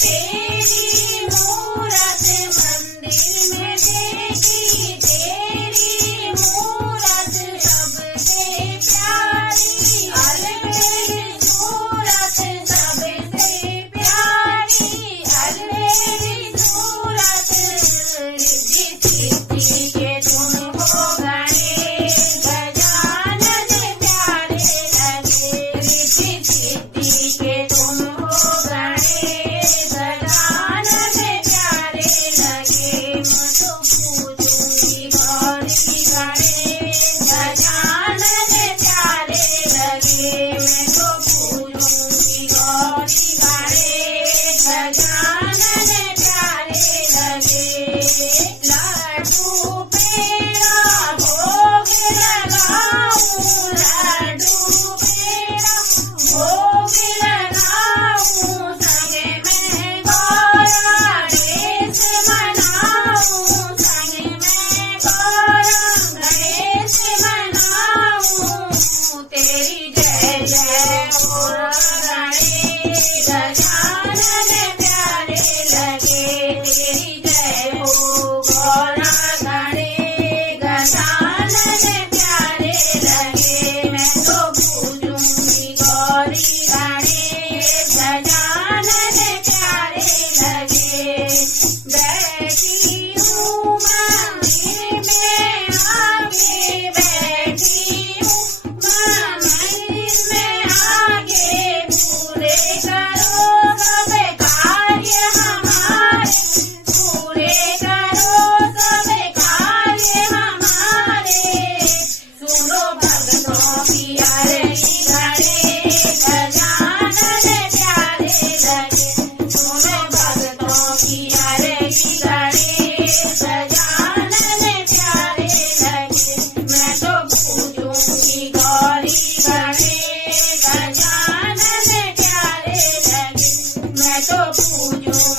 तेरी मूरत मंदिर में देखी, तेरी मूरत सबसे प्यारी। अलबेली सूरत सबसे प्यारी, अलबेली सूरत। रिद्धि सिद्धि के तुम हो गणेश, गजानन प्यारे लगे। रिद्धि सिद्धि के तुम हो गणेश, गजानन प्यारे लगे। मैं तो पूजूंगी गौरी गणेश, गजानन प्यारे लगे। मैं तो पूजूंगी गौरी गणेश, गजानन प्यारे लगे। लड्डू पेड़ा भोग लगाऊं, लड्डू पेड़ा भोग लगाऊं। संगे में गौरा गणेश मनाऊं, संगे में गौरा गणेश मनाऊं। तेरी जय जय हो गणेश, गजानन प्यारे लगे। तेरी जय हो गौरा गणेश, गजानन प्यारे लगे। मैं तो पूजूंगी गौरी गणेश, गजानन प्यारे लगे। बैठी हूँ मंदिर में आगे, बैठी हूँ मंदिर में आगे। पूरे करो सब कार्य हमारे, पूरे करो सब कार्य हमारे। सुनो भक्तों की आरती गणेश, गजानन प्यारे लगे। सुनो भक्तों की आरती गणेश, गजानन प्यारे लगे। मैं तो पूजूंगी गौरी गणेश, गजानन प्यारे लगे। मैं तो पूजूंगी